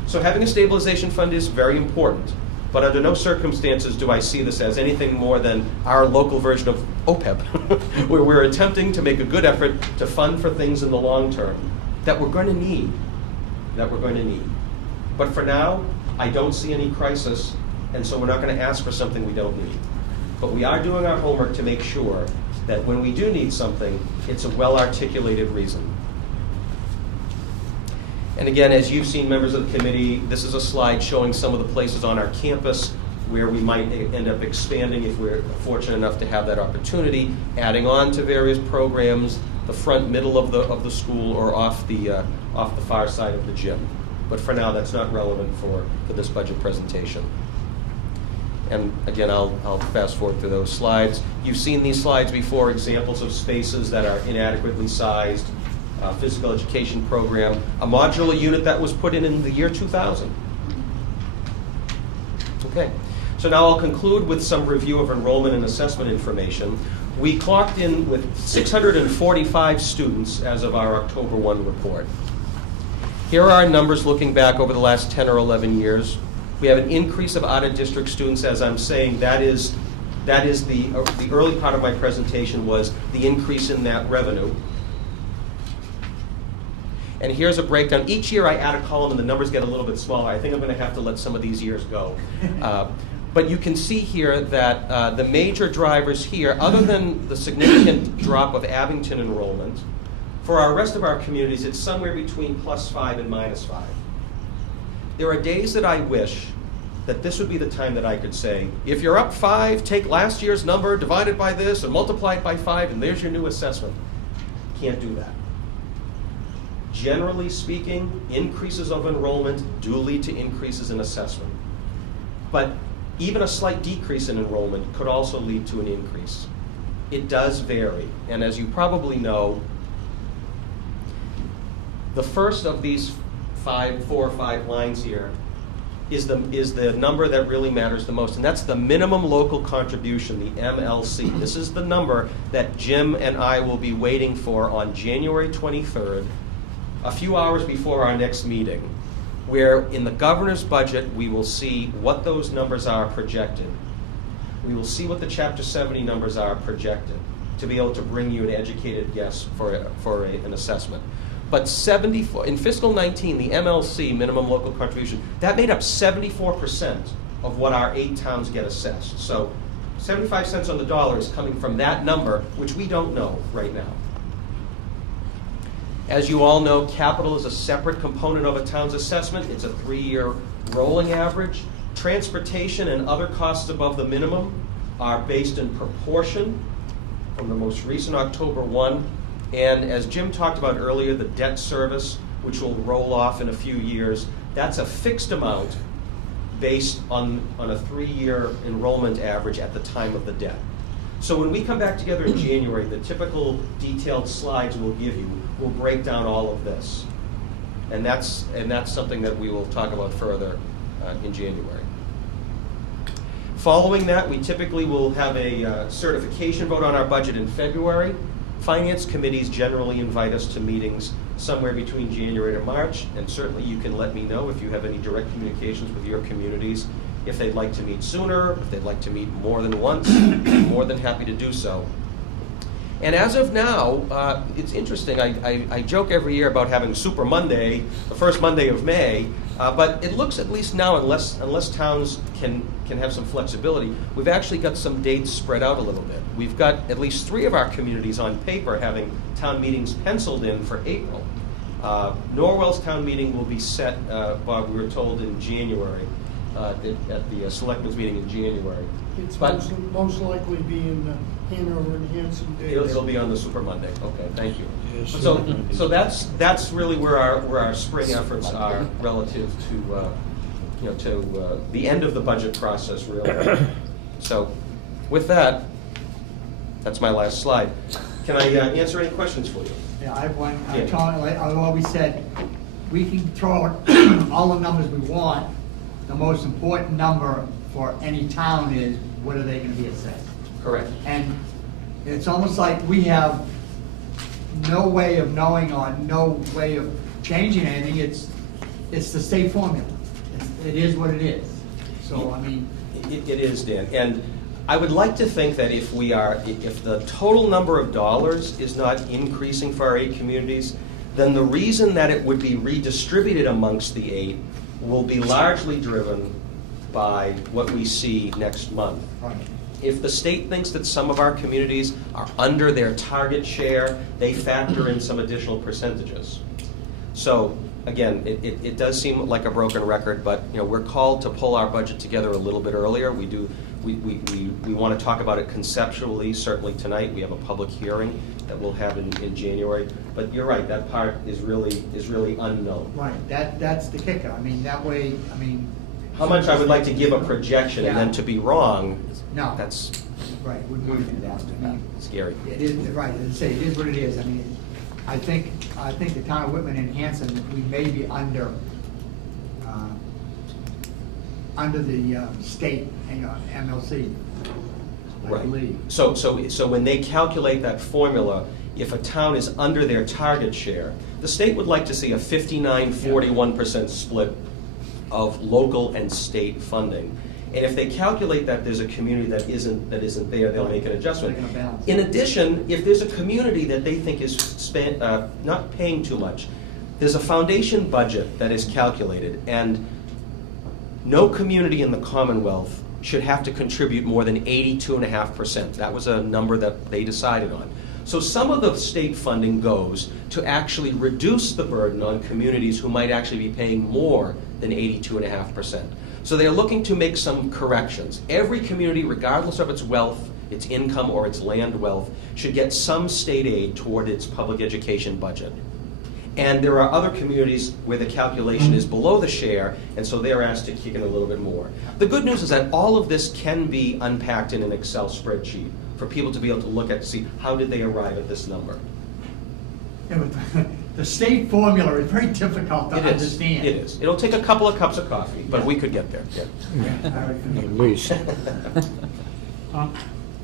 So having a stabilization fund is very important, but under no circumstances do I see this as anything more than our local version of OPEB, where we're attempting to make a good effort to fund for things in the long term that we're going to need. But for now, I don't see any crisis, and so we're not going to ask for something we don't need. But we are doing our homework to make sure that when we do need something, it's a well-articulated reason. And again, as you've seen, members of the committee, this is a slide showing some of the places on our campus where we might end up expanding if we're fortunate enough to have that opportunity, adding on to various programs, the front, middle of the school, or off the far side of the gym. But for now, that's not relevant for this budget presentation. And again, I'll fast forward through those slides. You've seen these slides before, examples of spaces that are inadequately sized, physical education program, a modular unit that was put in the year 2000. Okay, so now I'll conclude with some review of enrollment and assessment information. We clocked in with 645 students as of our October 1 report. Here are our numbers looking back over the last 10 or 11 years. We have an increase of out-of-district students, as I'm saying. That is the early part of my presentation was the increase in that revenue. And here's a breakdown. Each year I add a column and the numbers get a little bit smaller. I think I'm going to have to let some of these years go. But you can see here that the major drivers here, other than the significant drop of Abington enrollment, for our rest of our communities, it's somewhere between +5 and -5. There are days that I wish that this would be the time that I could say, if you're up 5, take last year's number, divide it by this, and multiply it by 5, and there's your new assessment. Can't do that. Generally speaking, increases of enrollment do lead to increases in assessment. But even a slight decrease in enrollment could also lead to an increase. It does vary, and as you probably know, the first of these 4 or 5 lines here is the number that really matters the most, and that's the minimum local contribution, the MLC. This is the number that Jim and I will be waiting for on January 23rd, a few hours before our next meeting, where in the governor's budget we will see what those numbers are projected. We will see what the Chapter 70 numbers are projected to be able to bring you an educated guess for an assessment. But in fiscal 19, the MLC, minimum local contribution, that made up 74% of what our 8 towns get assessed. So 75 cents on the dollar is coming from that number, which we don't know right now. As you all know, capital is a separate component of a town's assessment. It's a 3-year rolling average. Transportation and other costs above the minimum are based in proportion from the most recent October 1. And as Jim talked about earlier, the debt service, which will roll off in a few years, that's a fixed amount based on a 3-year enrollment average at the time of the debt. So when we come back together in January, the typical detailed slides we'll give you will break down all of this. And that's something that we will talk about further in January. Following that, we typically will have a certification vote on our budget in February. Finance committees generally invite us to meetings somewhere between January to March, and certainly you can let me know if you have any direct communications with your communities. If they'd like to meet sooner, if they'd like to meet more than once, I'm more than happy to do so. And as of now, it's interesting, I joke every year about having Super Monday, the first Monday of May, but it looks, at least now, unless towns can have some flexibility, we've actually got some dates spread out a little bit. We've got at least 3 of our communities on paper having town meetings penciled in for April. Norwell's town meeting will be set, Bob, we were told, in January, at the selectmen's meeting in January. It's But most likely be in Hanover and Hanson days. it'll be on the Super Monday. Okay, thank you. Yes. So that's really where our spring efforts are relative to the end of the budget process, really. So with that, that's my last slide. Can I answer any questions for you? Yeah, I have one. Yeah. I've always said, we can throw all the numbers we want. The most important number for any town is, what are they gonna be assessed? Correct. And it's almost like we have no way of knowing or no way of changing anything. It's the state formula. It is what it is. So, I mean. It is, Dan. And I would like to think that if the total number of dollars is not increasing for our 8 communities, then the reason that it would be redistributed amongst the 8 will be largely driven by what we see next month. Right. If the state thinks that some of our communities are under their target share, they factor in some additional percentages. So again, it does seem like a broken record, but we're called to pull our budget together a little bit earlier. We want to talk about it conceptually. Certainly tonight we have a public hearing that we'll have in January. But you're right, that part is really unknown. Right, that's the kicker. I mean, that way, How much I would like to give a projection and then to be wrong, no. that's Right, wouldn't do that. I mean, scary. it is, right, as I say, it is what it is. I mean, I think the town of Whitman and Hanson, we may be under the state, MLC, I Right. believe. So when they calculate that formula, if a town is under their target share, the state would like to see a 59-41% split of local and state funding. And if they calculate that there's a community that isn't there, they'll make an adjustment. They're gonna balance. In addition, if there's a community that they think is not paying too much, there's a foundation budget that is calculated, and no community in the Commonwealth should have to contribute more than 82.5%. That was a number that they decided on. So some of the state funding goes to actually reduce the burden on communities who might actually be paying more than 82.5%. So they're looking to make some corrections. Every community, regardless of its wealth, its income, or its land wealth, should get some state aid toward its public education budget. And there are other communities where the calculation is below the share, and so they're asked to kick in a little bit more. The good news is that all of this can be unpacked in an Excel spreadsheet for people to be able to look at to see how did they arrive at this number. Yeah, but the state formula is very difficult to understand. It is. It'll take a couple of cups of coffee, but we could get there. Yeah. At least.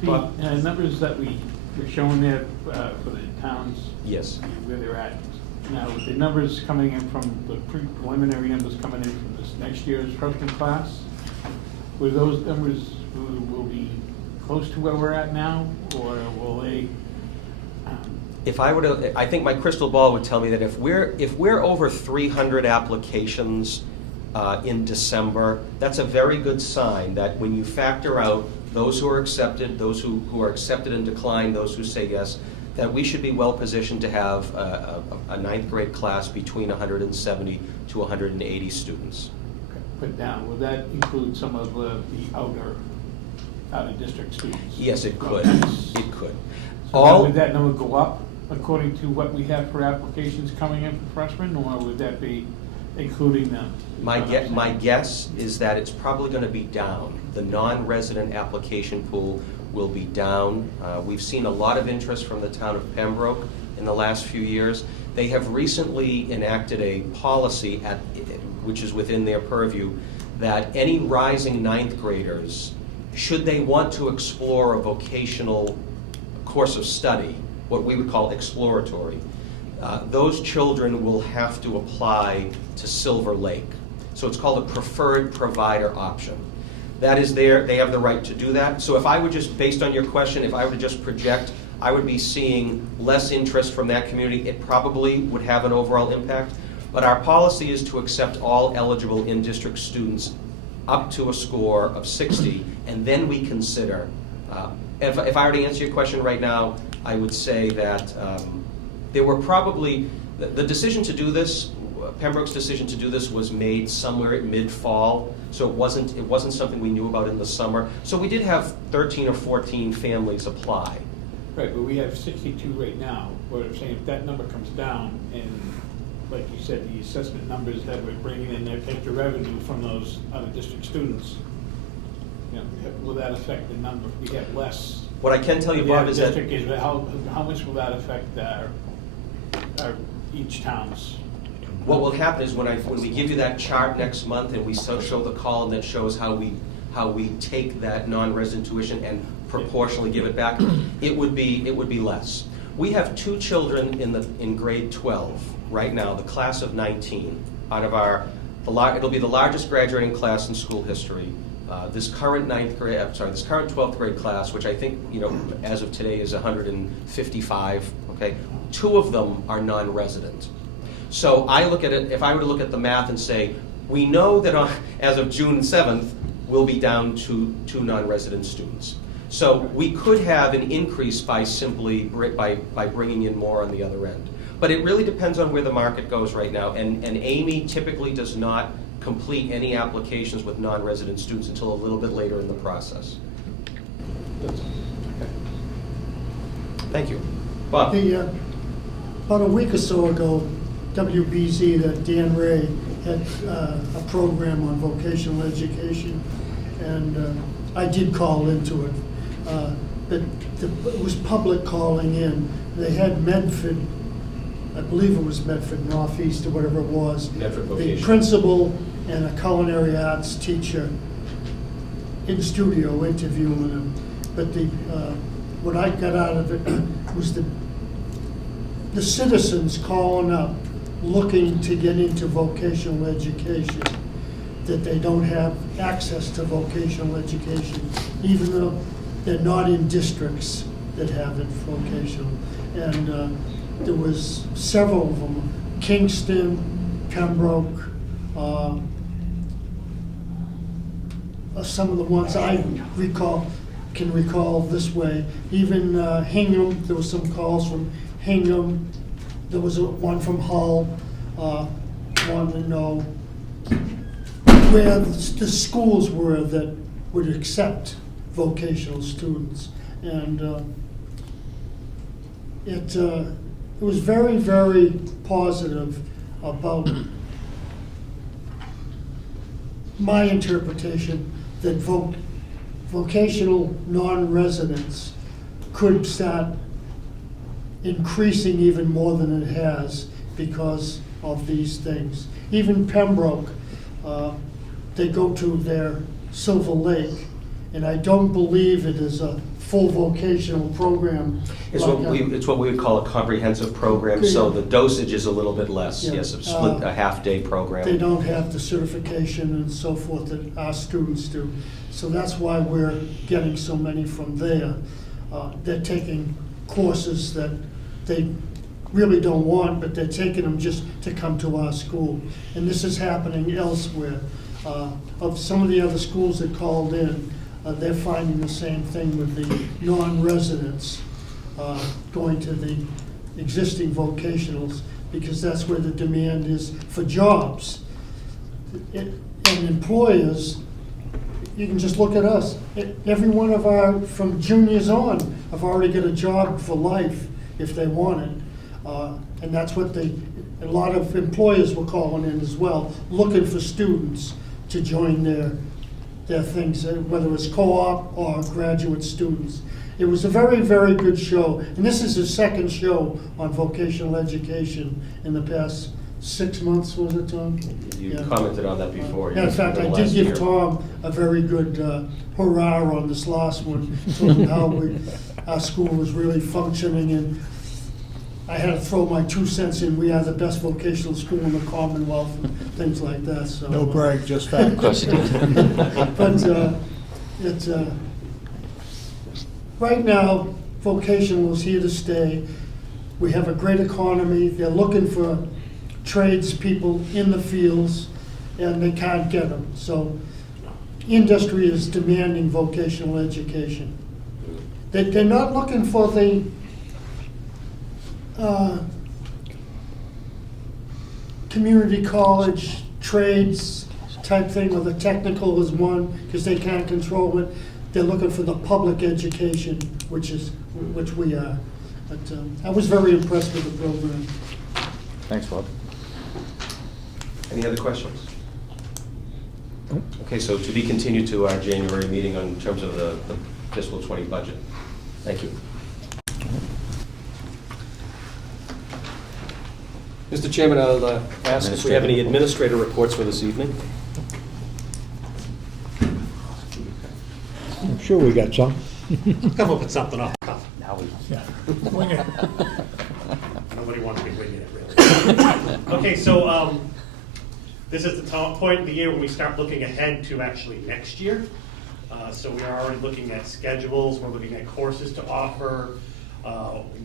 The numbers that we were showing there for the towns. Yes. Where they're at. Now, with the numbers coming in from the preliminary numbers coming in from this next year's freshman class, will those numbers will be close to where we're at now, or will they? If I were to, I think my crystal ball would tell me that if we're over 300 applications in December, that's a very good sign that when you factor out those who are accepted, those who are accepted and declined, those who say yes, that we should be well positioned to have a ninth grade class between 170 to 180 students. Put down, would that include some of the out-of-district students? Yes, it could. It could. So now would that number go up according to what we have for applications coming in for freshmen, or would that be including them? My guess is that it's probably going to be down. The non-resident application pool will be down. We've seen a lot of interest from the town of Pembroke in the last few years. They have recently enacted a policy, which is within their purview, that any rising ninth graders, should they want to explore a vocational course of study, what we would call exploratory, those children will have to apply to Silver Lake. So it's called a preferred provider option. That is they have the right to do that. So if I would just, based on your question, if I were to just project, I would be seeing less interest from that community. It probably would have an overall impact. But our policy is to accept all eligible in-district students up to a score of 60, and then we consider, if I were to answer your question right now, I would say that there were probably, the decision to do this, Pembroke's decision to do this was made somewhere at mid-fall, so it wasn't something we knew about in the summer. So we did have 13 or 14 families apply. Right, but we have 62 right now. What I'm saying, if that number comes down, and like you said, the assessment numbers that we're bringing in their extra revenue from those out-of-district students, you know, will that affect the number? We have less. What I can tell you, Bob, is that how much will that affect our each town's? what will happen is when we give you that chart next month and we show the column that shows how we take that non-resident tuition and proportionally give it back, it would be less. We have 2 children in grade 12 right now, the class of 19, out of it'll be the largest graduating class in school history. This current 12th grade class, which I think, as of today is 155, okay? 2 of them are non-resident. So I look at it, if I were to look at the math and say, we know that as of June 7th, we'll be down to 2 non-resident students. So we could have an increase by bringing in more on the other end. But it really depends on where the market goes right now. And Amy typically does not complete any applications with non-resident students until a little bit later in the process. Thank you. Bob? About a week or so ago, WBZ, that Dan Ray, had a program on vocational education, and I did call into it. But it was public calling in. They had Medford, I believe it was Medford Northeast or whatever it was. Medford Vocational. The principal and a culinary arts teacher in studio interviewing him. But what I got out of it was the citizens calling up, looking to get into vocational education, that they don't have access to vocational education, even though they're not in districts that have it vocational. And there was several of them, Kingston, Pembroke, some of the ones I can recall this way. Even Hingham, there was some calls from Hingham. There was one from Hull, wanted to know where the schools were that would accept vocational students. And it was very, very positive about my interpretation that vocational non-residents could start increasing even more than it has because of these things. Even Pembroke, they go to their Silver Lake, and I don't believe it is a full vocational program. It's what we would call a comprehensive program, so the dosage is a little bit less. Yeah. Yes, a half-day program. They don't have the certification and so forth that our students do. So that's why we're getting so many from there. They're taking courses that they really don't want, but they're taking them just to come to our school. And this is happening elsewhere. Of some of the other schools that called in, they're finding the same thing with the non-residents going to the existing vocationals, because that's where the demand is for jobs. And employers, you can just look at us. Every one of our, from juniors on, have already got a job for life if they want it. And that's what a lot of employers were calling in as well, looking for students to join their things, whether it's co-op or graduate students. It was a very, very good show. And this is the second show on vocational education in the past 6 months, was it, Tom? You Yeah. commented on that before. Yeah, in fact, I did last year. give Tom a very good hurrah on this last one, told him how our school was really functioning, and I had to throw my 2 cents in. We are the best vocational school in the Commonwealth, and things like that, so. No brag, just fact. Of course you did. But it's, right now, vocational is here to stay. We have a great economy. They're looking for tradespeople in the fields, and they can't get them. So industry is demanding vocational education. They're not looking for the community college trades type thing, or the technical is one, because they can't control it. They're looking for the public education, which we are. But I was very impressed with the program. Thanks, Bob. Any other questions? Okay, so to be continued to our January meeting in terms of the fiscal 20 budget. Thank you. Mr. Chairman, I'll ask if we have any administrator reports for this evening. I'm sure we got some. Come up with something off the cuff. Now we. Nobody wants me winging it, really. Okay, so this is the point of the year when we start looking ahead to actually next year. So we are already looking at schedules, we're looking at courses to offer,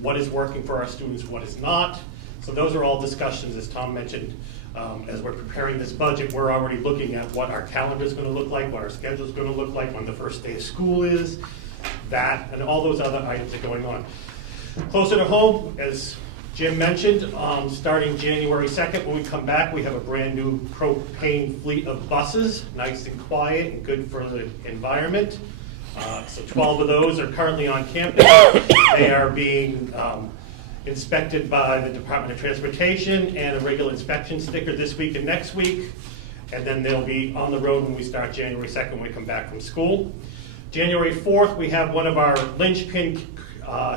what is working for our students, what is not. So those are all discussions, as Tom mentioned. As we're preparing this budget, we're already looking at what our calendar is going to look like, what our schedule is going to look like, when the first day of school is, that, and all those other items are going on. Closer to home, as Jim mentioned, starting January 2nd, when we come back, we have a brand new propane fleet of buses, nice and quiet and good for the environment. So 12 of those are currently on campus. They are being inspected by the Department of Transportation and a regular inspection sticker this week and next week. And then they'll be on the road when we start January 2nd when we come back from school. January 4th, we have one of our linchpin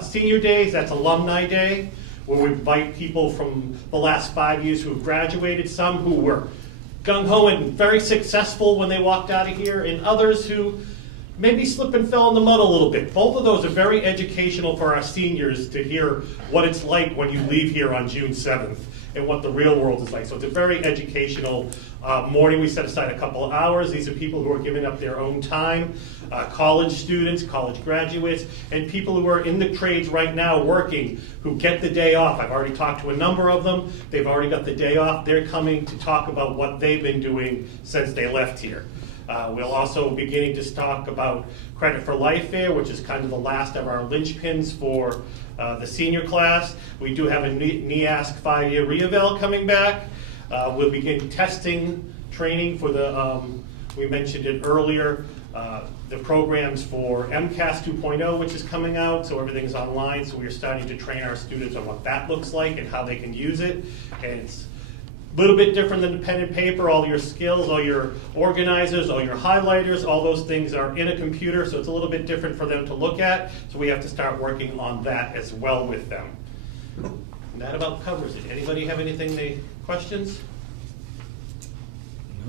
senior days. That's Alumni Day, where we invite people from the last 5 years who have graduated, some who were gung-ho and very successful when they walked out of here, and others who maybe slip and fell in the mud a little bit. Both of those are very educational for our seniors to hear what it's like when you leave here on June 7th and what the real world is like. So it's a very educational morning. We set aside a couple of hours. These are people who are giving up their own time, college students, college graduates, and people who are in the trades right now working who get the day off. I've already talked to a number of them. They've already got the day off. They're coming to talk about what they've been doing since they left here. We'll also be beginning to talk about Credit for Life Fair, which is kind of the last of our linchpins for the senior class. We do have a NEASC 5-year re-eval coming back. We'll begin testing training for the, we mentioned it earlier, the programs for MCAS 2.0, which is coming out, so everything's online, so we're starting to train our students on what that looks like and how they can use it. And it's a little bit different than the pen and paper. All your skills, all your organizers, all your highlighters, all those things are in a computer, so it's a little bit different for them to look at, so we have to start working on that as well with them. And that about covers it. Anybody have anything, questions?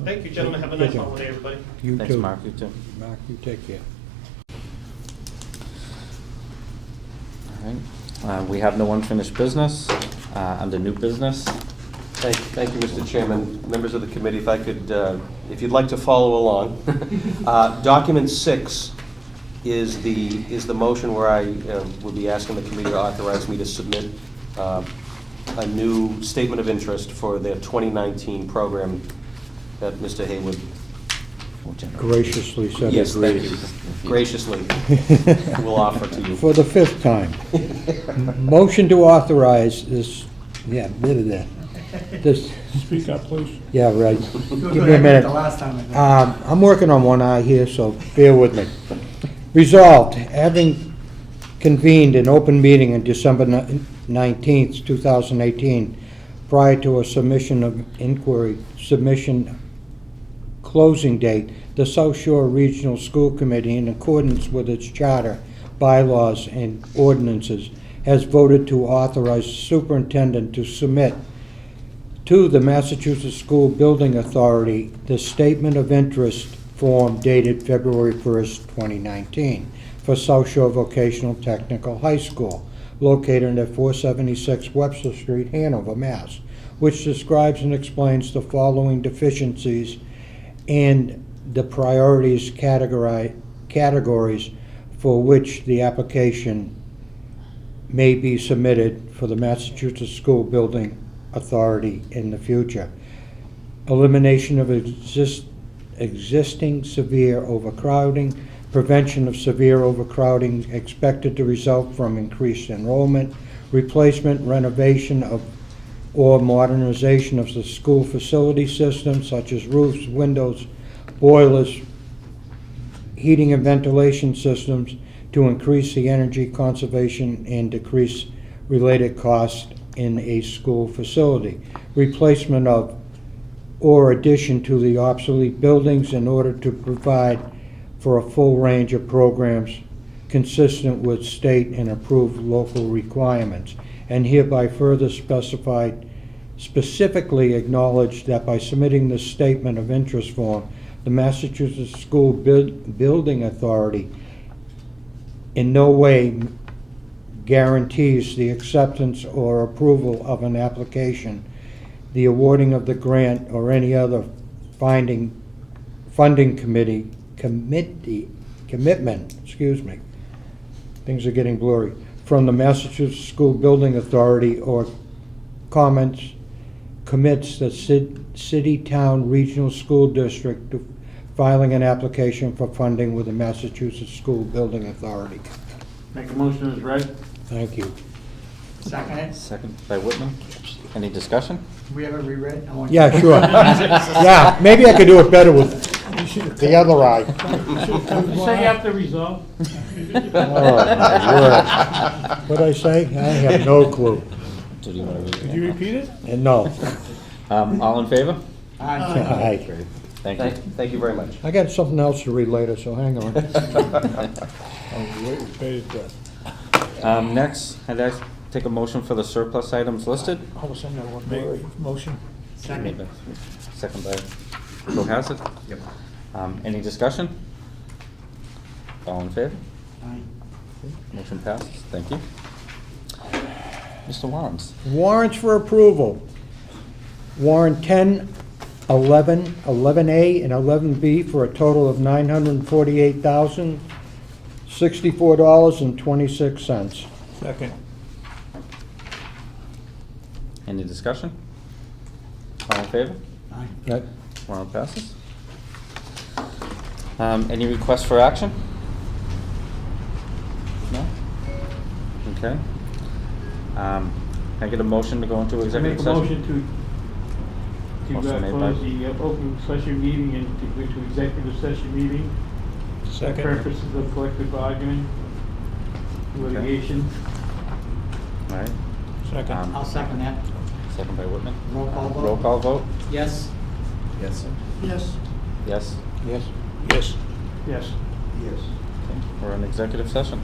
Thank you, gentlemen. Have a nice holiday, everybody. You Thanks, too. Mark. You too. Mark, you take care. All right. We have no unfinished business. Under new business. Thank you, Mr. Chairman. Members of the committee, if I could, if you'd like to follow along. Document 6 is the motion where I would be asking the committee to authorize me to submit a new statement of interest for their 2019 program that Mr. Haywood graciously said Yes, thank agreed. you. Graciously, we'll offer to you. For the 5th time. Motion to authorize this, yeah, bit of that. This, Speak up, please. yeah, right. Doing Give good me a minute. the last time I did. I'm working on one eye here, so bear with me. Resolved, having convened an open meeting on December 19th, 2018, prior to a submission of inquiry, submission closing date, the South Shore Regional School Committee, in accordance with its charter, bylaws, and ordinances, has voted to authorize the superintendent to submit to the Massachusetts School Building Authority the statement of interest form dated February 1st, 2019, for South Shore Vocational Technical High School, located at 476 Webster Street, Hanover, Mass., which describes and explains the following deficiencies and the priorities categories for which the application may be submitted for the Massachusetts School Building Authority in the future. Elimination of existing severe overcrowding, prevention of severe overcrowding expected to result from increased enrollment, replacement, renovation of or modernization of the school facility system, such as roofs, windows, boilers, heating and ventilation systems, to increase the energy conservation and decrease related costs in a school facility. Replacement of or addition to the obsolete buildings in order to provide for a full range of programs consistent with state and approved local requirements, and hereby further specifically acknowledge that by submitting the statement of interest form, the Massachusetts School Building Authority in no way guarantees the acceptance or approval of an application, the awarding of the grant, or any other funding commitment, things are getting blurry, from the Massachusetts School Building Authority, or commits the city, town, regional school district to filing an application for funding with the Massachusetts School Building Authority. Make a motion as read. Thank you. Second it? Second by Whitman. Any discussion? Do we have it reread? I want- Yeah, sure. Yeah, maybe I could do it better with the other eye. Say after resolve. Oh, my word. What'd I say? I have no clue. Did you want to read it? Could you repeat it? And no. All in favor? Aye. Great. Thank you. Thank you very much. I got something else to read later, so hang on. Next, I'd like to take a motion for the surplus items listed. All of a sudden, I want to make a motion. Second by Joe Hassett. Yep. Any discussion? All in favor? Aye. Motion passes. Thank you. Mr. Warrens. Warrants for approval. Warrant 10, 11, 11A, and 11B for a total of $948,064.26. Second. Any discussion? All in favor? Aye. Warrant passes. Any requests for action? No? Okay. Can I get a motion to go into I executive make a session? motion to Motion made by- close the open session meeting and to go into executive session meeting. For purposes of collective bargaining, litigation. All right. Second. I'll second that. Second by Whitman. Roll call vote? Roll call vote? Yes? Yes, sir. Yes. Yes. Yes. Yes. Yes. Yes. Okay. We're in executive session.